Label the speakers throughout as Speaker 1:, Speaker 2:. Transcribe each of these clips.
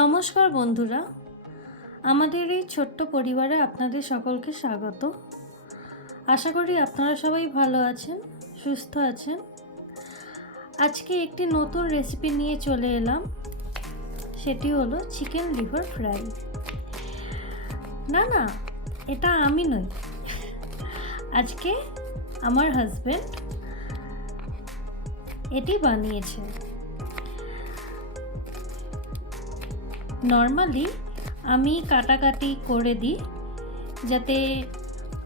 Speaker 1: নমস্কার বন্ধুরা, আমাদের এই ছোট্ট পরিবারে আপনাদের সকলকে স্বাগত। আশা করি আপনারা সবাই ভালো আছেন, সুস্থ আছেন। আজকে একটি নতুন রেসিপি নিয়ে চলে এলাম, সেটি হলো চিকেন লিভার ফ্রাই না না, এটা আমি নই। আজকে আমার হাজবেন্ড এটি বানিয়েছে। নর্মালি আমি কাটাকাটি করে দিই যাতে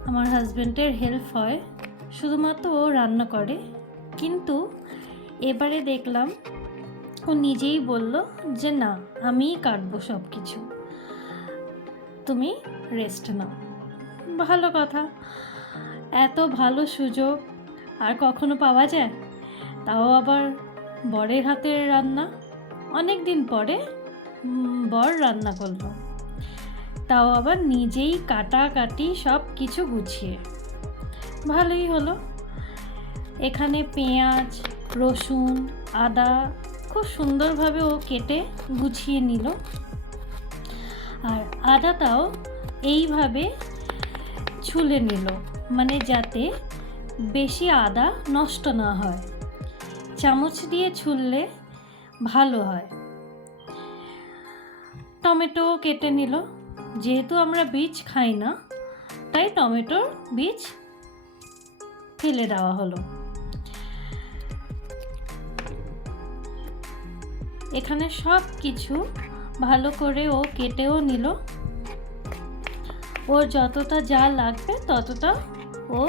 Speaker 1: আমার হাজব্যান্ডের হেল্প হয়। শুধুমাত্র ও রান্না করে। কিন্তু এবারে দেখলাম, ও নিজেই বলল যে, না, আমিই কাটবো সব কিছু তুমি রেস্ট নাও। ভালো কথা। এত ভালো সুযোগ আর কখনো পাওয়া যায়? তাও আবার বরের হাতের রান্না? অনেক দিন পরে বর রান্না করল। তাও আবার নিজেই কাটাকাটি সব কিছু গুছিয়ে। ভালোই হলো। এখানে পেঁয়াজ, রসুন, আদা খুব সুন্দরভাবে ও কেটে গুছিয়ে নিল। আর আদাটাও এইভাবে ছুলে নিল মানে যাতে বেশি আদা নষ্ট না হয়। চামচ দিয়ে ছুললে ভালো হয়। টমেটো কেটে নিল। যেহেতু আমরা বীজ খাই না, তাই টমেটোর বীজ ফেলে দেওয়া হলো। এখানে সব কিছু ভালো করে ও কেটেও নিল। ওর যতটা যা লাগবে ততটা ও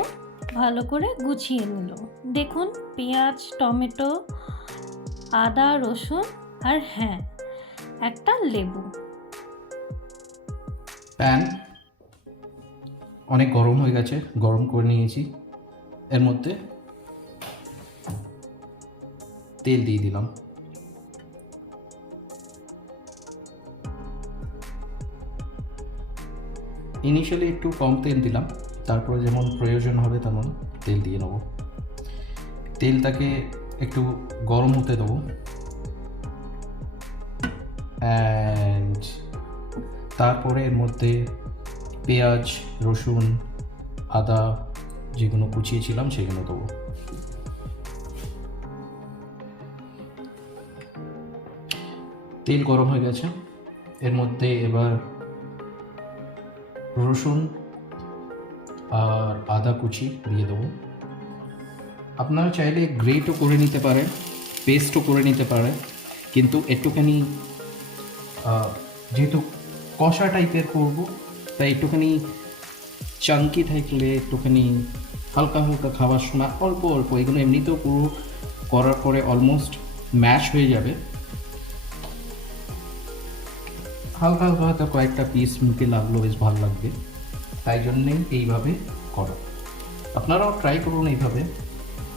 Speaker 1: ভালো করে গুছিয়ে নিল। দেখুন, পেঁয়াজ, টমেটো, আদা, রসুন আর হ্যাঁ একটা লেবু।
Speaker 2: প্যান অনেক গরম হয়ে গেছে, গরম করে নিয়েছি। এর মধ্যে তেল দিয়ে দিলাম। ইনিশিয়ালি একটু কম তেল দিলাম, তারপরে যেমন প্রয়োজন হবে তেমন তেল দিয়ে নেব। তেলটাকে একটু গরম হতে দেবো। অ্যান্ড তারপরে এর মধ্যে পেঁয়াজ, রসুন, আদা যেগুলো কুচিয়েছিলাম সেগুলো দেবো। তেল গরম হয়ে গেছে। এর মধ্যে এবার রসুন আর আদা কুচি দিয়ে দেবো। আপনারা চাইলে গ্রেটও করে নিতে পারেন, পেস্টও করে নিতে পারেন, কিন্তু একটুখানি যেহেতু কষা টাইপের করব। তাই একটুখানি চাঙ্কি থাকলে একটুখানি হালকা হালকা খাবার সময় অল্প অল্প এগুলো এমনিতেও পুরো করার পরে অলমোস্ট ম্যাশ হয়ে যাবে। হালকা হালকা হয়তো কয়েকটা পিস মুখে লাগল, বেশ ভালো লাগবে। তাই জন্যে এইভাবে করো। আপনারাও ট্রাই করুন এইভাবে।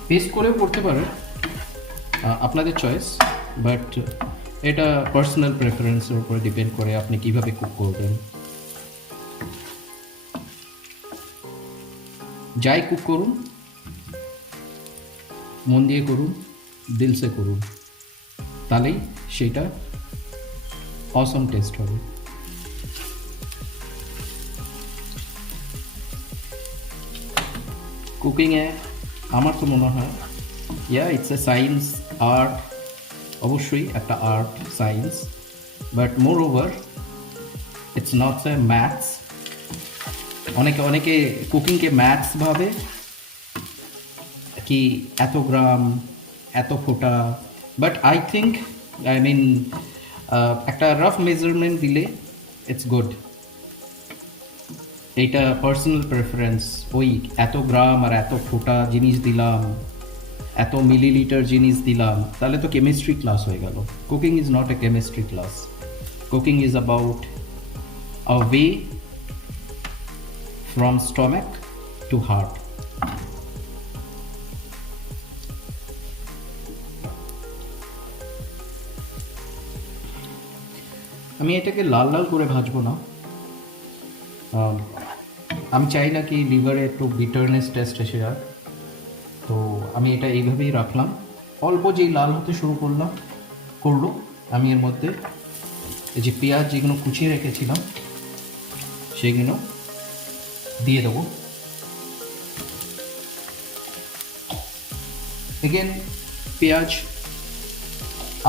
Speaker 2: পেস্ট করেও করতে পারেন। আপনাদের চয়েস বাট এটা পার্সোনাল প্রেফারেন্সের উপরে ডিপেন্ড করে আপনি কীভাবে কুক করবেন। যাই কুক করুন, মন দিয়ে করুন, দিলসে করুন, তাহলেই সেটা অসম টেস্ট হবে। কুকিংয়ে আমার তো মনে হয় yeah it's a science art অবশ্যই একটা art science but moreover it's not a maths অনেকে অনেকে কুকিংকে ম্যাথস ভাবে, কি এত গ্রাম, এত ফোটা but I think I mean একটা রাফ মেজারমেন্ট দিলে ইটস গুড এইটা পার্সোনাল প্রেফারেন্স ওই এত গ্রাম আর এত ফোটা জিনিস দিলাম এত মিলিলিটার জিনিস দিলাম তাহলে তো কেমিস্ট্রি ক্লাস হয়ে গেল। Cooking is not a chemistry class cooking is about a way from stomach to heart আমি এটাকে লাল লাল করে ভাজবো না। আম, চাই না কি লিভারে একটু বিটারনেস টেস্ট এসে যাক। আমি এটা এইভাবেই রাখলাম। অল্প যেই লাল হতে শুরু করলাম, করল, আমি এর মধ্যে এই যে পেঁয়াজ যেগুলো কুচিয়ে রেখেছিলাম, সেগুলো দিয়ে দেবো। এগেন পেঁয়াজ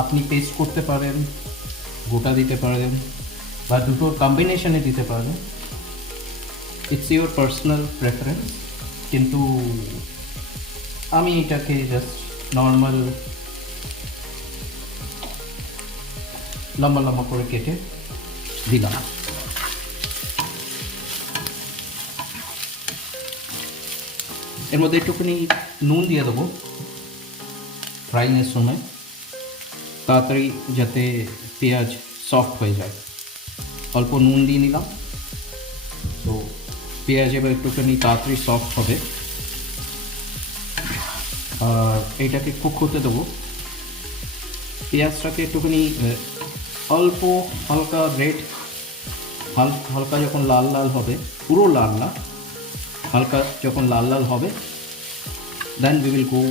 Speaker 2: আপনি পেস্ট করতে পারেন, গোটা দিতে পারেন, বা দুটোর কম্বিনেশনে দিতে পারেন। ইটস ইউর পার্সোনাল প্রেফারেন্স কিন্তু আমি এটাকে জাস্ট নর্মাল লম্বা লম্বা করে কেটে দিলাম। এর মধ্যে একটুখানি নুন দিয়ে দেবো ফ্রাইংয়ের সময়। তাড়াতাড়ি যাতে পেঁয়াজ সফট হয়ে যায়। অল্প নুন দিয়ে নিলাম। তো পেঁয়াজ এবার একটুখানি তাড়াতাড়ি সফট হবে। এইটাকে কুক করতে দেবো। পেঁয়াজটাকে একটুখানি অল্প হালকা রেড হালকা যখন লাল লাল হবে, পুরো লাল না, হালকা যখন লাল লাল হবে then we will go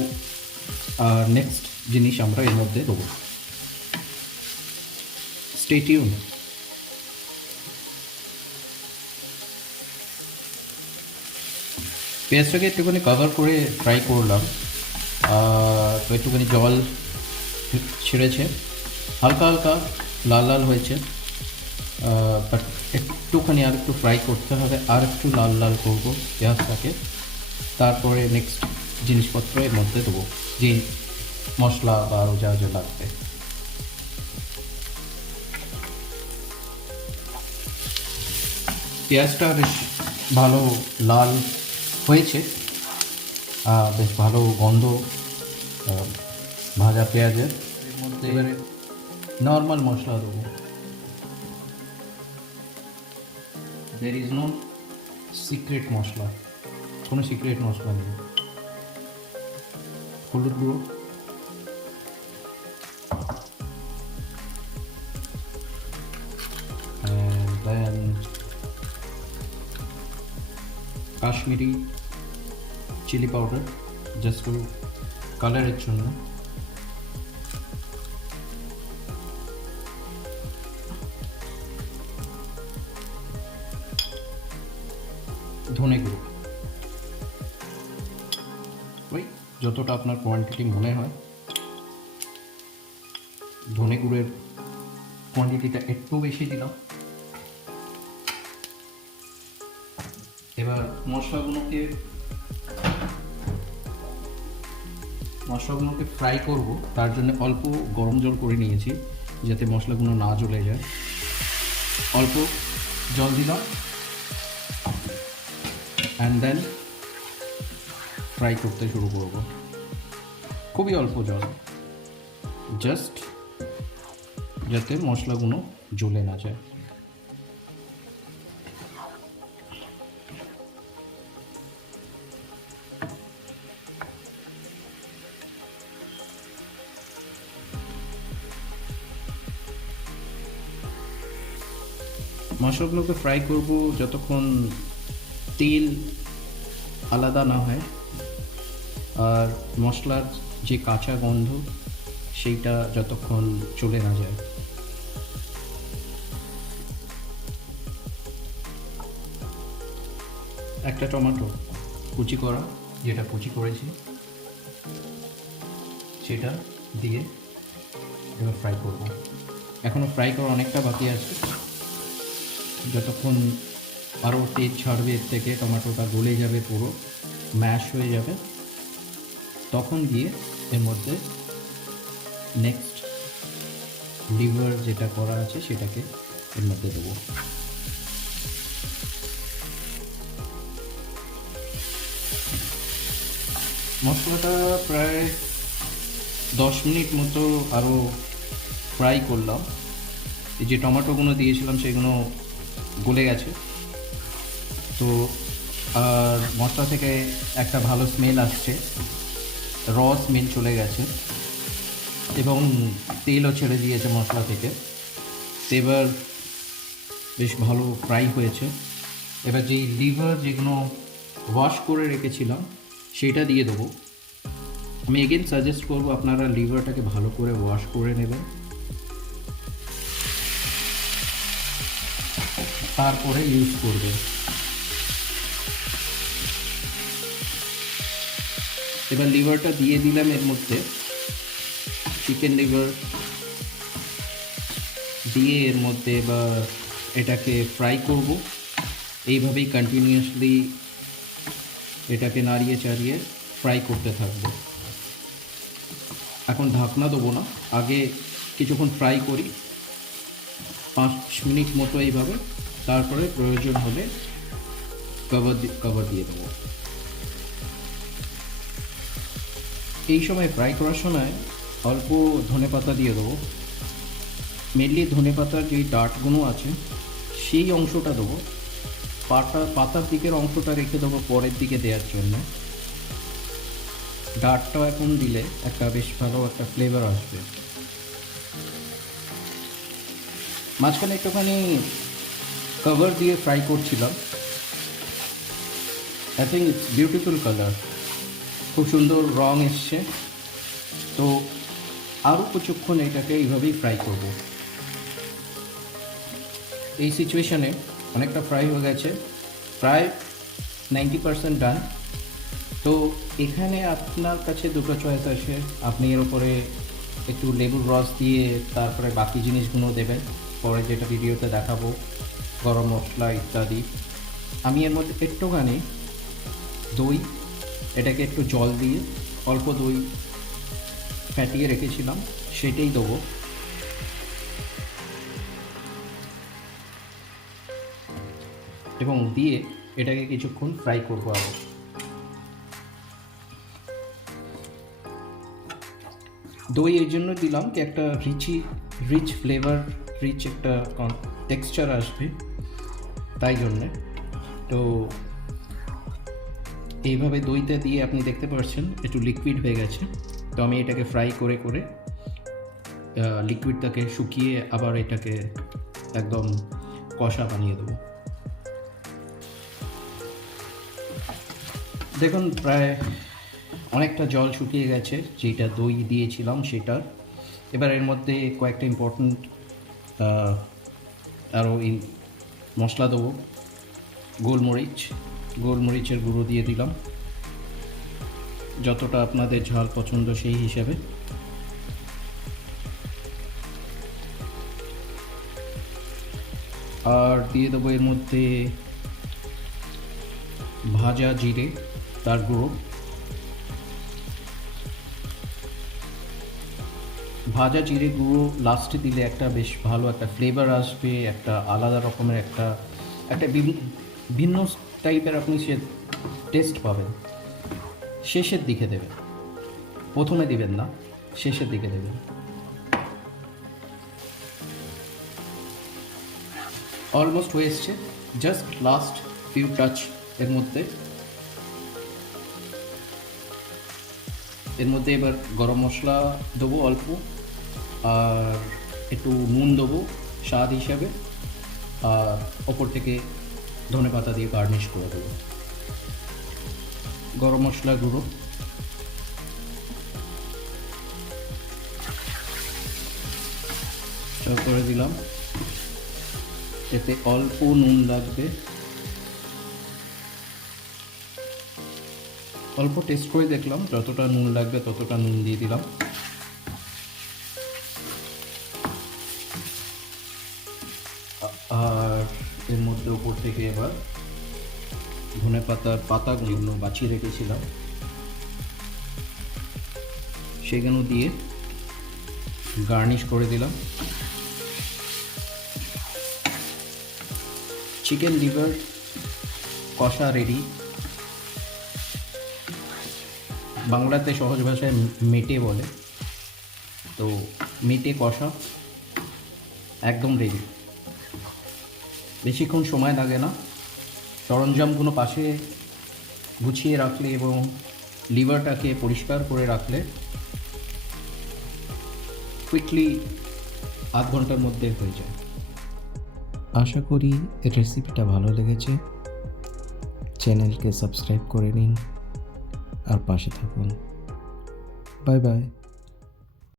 Speaker 2: next জিনিস আমরা এর মধ্যে দেবো। স্টেটিউন পেঁয়াজটাকে একটুখানি কভার করে ফ্রাই করলাম। তো একটুখানি জল ছেড়েছে। হালকা হালকা লাল লাল হয়েছে। বাট একটুখানি আর একটু ফ্রাই করতে হবে, আর একটু লাল লাল করব পেঁয়াজটাকে। তারপরে নেক্সট জিনিসপত্র এর মধ্যে দেবো যে মশলা বা আরও যা যা লাগবে। পেঁয়াজটা বেশ ভালো লাল হয়েছে। বেশ ভালো গন্ধ ভাজা পেঁয়াজের। মধ্যে এবারে নর্মাল মশলা দেবো। There is no secret masala. কোনো সিক্রেট মশলা নেই। হলুদ গুঁড়ো। কাশ্মীরি চিলি পাউডার জাস্ট কালারের জন্য ধনে গুঁড়ো। ওই, যতটা আপনার কোয়ান্টিটি মনে হয়, ধনে গুঁড়ের কোয়ান্টিটিটা একটু বেশি দিলাম। এবার মশলাগুলোকে মশলাগুলোকে ফ্রাই করব। তার জন্য অল্প গরম জল করে নিয়েছি, যাতে মশলাগুলো না জ্বলে যায়। অল্প জল দিলাম। অ্যান্ড দেন ফ্রাই করতে শুরু করব। খুবই অল্প জল। জাস্ট যাতে মশলাগুলো জ্বলে না যায়। মশলাগুলোকে ফ্রাই করব যতক্ষণ তেল আলাদা না হয়। আর মশলার যে কাঁচা গন্ধ, সেইটা যতক্ষণ চলে না যায়। একটা টমেটো কুচি করা, যেটা কুচি করেছি, সেটা দিয়ে এবার ফ্রাই করব। এখনও ফ্রাই করা অনেকটা বাকি আছে। যতক্ষণ আরও তেজ ছাড়বে এর থেকে টমেটোটা গলে যাবে পুরো, ম্যাশ হয়ে যাবে, তখন গিয়ে এর মধ্যে নেক্সট লিভার যেটা করা আছে সেটাকে এর মধ্যে দেবো। মশলাটা প্রায় দশ মিনিট মতো আরও ফ্রাই করলাম। এই যে টমেটোগুলো দিয়েছিলাম সেগুলো গলে গেছে। তো আর মশলা থেকে একটা ভালো স্মেল আসছে। র স্মেল চলে গেছে। এবং তেলও ছেড়ে দিয়েছে মশলা থেকে। এবার বেশ ভালো ফ্রাই হয়েছে। এবার যেই লিভার যেগুলো ওয়াশ করে রেখেছিলাম, সেটা দিয়ে দেবো। আমি এগেন সাজেস্ট করব আপনারা লিভারটাকে ভালো করে ওয়াশ করে নেবেন। তারপরে ইউজ করবে। এবার লিভারটা দিয়ে দিলাম এর মধ্যে। চিকেন লিভার দিয়ে এর মধ্যে এবার এটাকে ফ্রাই করব। এইভাবেই কন্টিনিউয়াসলি এটাকে নাড়িয়ে চাড়িয়ে ফ্রাই করতে থাকব। এখন ঢাকনা দেবো না, আগে কিছুক্ষণ ফ্রাই করি। পাঁচ মিনিট মতো এইভাবে। তারপরে প্রয়োজন হলে কভার কভার দিয়ে দেবো। এই সময় ফ্রাই করার সময় অল্প ধনে পাতা দিয়ে দেবো। মেনলি ধনে পাতার যেই ডাটগুলো আছে, সেই অংশটা দেবো। পাতা, পাতার দিকের অংশটা রেখে দেবো পরের দিকে দেওয়ার জন্য। ডাঁটটা এখন দিলে একটা বেশ ভালো একটা ফ্লেভার আসবে। মাঝখানে একটুখানি কভার দিয়ে ফ্রাই করছিলাম। I think it's beautiful colour খুব সুন্দর রং এসছে। তো আরও কিছুক্ষণ এটাকে এইভাবেই ফ্রাই করব। এই সিচুয়েশানে অনেকটা ফ্রাই হয়ে গেছে। প্রায় নাইনটি পারসেন্ট ডান তো এখানে আপনার কাছে দুটো চয়েস আছে। আপনি এর উপরে একটু লেবুর রস দিয়ে তারপরে বাকি জিনিসগুলো দেবেন। পরে যেটা ভিডিওতে দেখাবো। গরম মশলা ইত্যাদি। আমি এর মধ্যে একটুখানি দই, এটাকে একটু জল দিয়ে অল্প দই ফ্যাটিয়ে রেখেছিলাম, সেটাই দেবো। এবং দিয়ে এটাকে কিছুক্ষণ ফ্রাই করব আরও দই এর জন্য দিলাম কি একটা রিচি, রিচ ফ্লেভার, রিচ একটা টেক্সচার আসবে। তাই জন্যে। তো এইভাবে দইটা দিয়ে আপনি দেখতে পাচ্ছেন একটু লিকুইড হয়ে গেছে। তো আমি এটাকে ফ্রাই করে করে লিকুইডটাকে শুকিয়ে আবার এটাকে একদম কষা বানিয়ে দেবো। দেখুন, প্রায় অনেকটা জল শুকিয়ে গেছে, যেটা দই দিয়েছিলাম সেটা এবার এর মধ্যে কয়েকটা ইম্পর্ট্যান্ট আরও মশলা দেবো। গোলমরিচ, গোলমরিচের গুঁড়ো দিয়ে দিলাম। যতটা আপনাদের ঝাল পছন্দ সেই হিসাবে। আর দিয়ে দেবো এর মধ্যে ভাজা জিরে, তার গুঁড়ো। ভাজা জিরে গুঁড়ো লাস্টে দিলে একটা বেশ ভালো একটা ফ্লেভার আসবে, একটা আলাদা রকমের একটা একটা ভিন্ন টাইপের আপনি সে টেস্ট পাবেন। শেষের দিকে দেবেন। প্রথমে দিবেন না, শেষের দিকে দেবেন। অলমোস্ট হয়ে এসছে। জাস্ট লাস্ট ফিউ টাচ এর মধ্যে। এর মধ্যে এবার গরম মশলা দেবো অল্প। আর একটু নুন দেবো স্বাদ হিসাবে, আর ওপর থেকে ধনে পাতা দিয়ে গার্নিশ করে দেবো। গরম মশলা গুঁড়ো। করে দিলাম। এতে অল্প নুন লাগবে। অল্প টেস্ট করে দেখলাম, যতটা নুন লাগবে ততটা নুন দিয়ে দিলাম। এর মধ্যে উপর থেকে এবার ধনে পাতার পাতাগুলো বাছিয়ে রেখেছিলাম। সেগুলো দিয়ে গার্নিশ করে দিলাম। চিকেন লিভার কষা রেডি। বাংলাতে সহজ ভাষায় মেটে বলে। তো মেটে কষা, একদম রেডি বেশিক্ষণ সময় লাগে না। সরঞ্জামগুলো পাশে গুছিয়ে রাখলে এবং লিভারটাকে পরিষ্কার করে রাখলে কুইকলি আধ ঘণ্টার মধ্যে হয়ে যায়। আশা করি রেসিপিটা ভালো লেগেছে। চ্যানেলকে সাবস্ক্রাইব করে নিন। আর পাশে থাকুন। Bye bye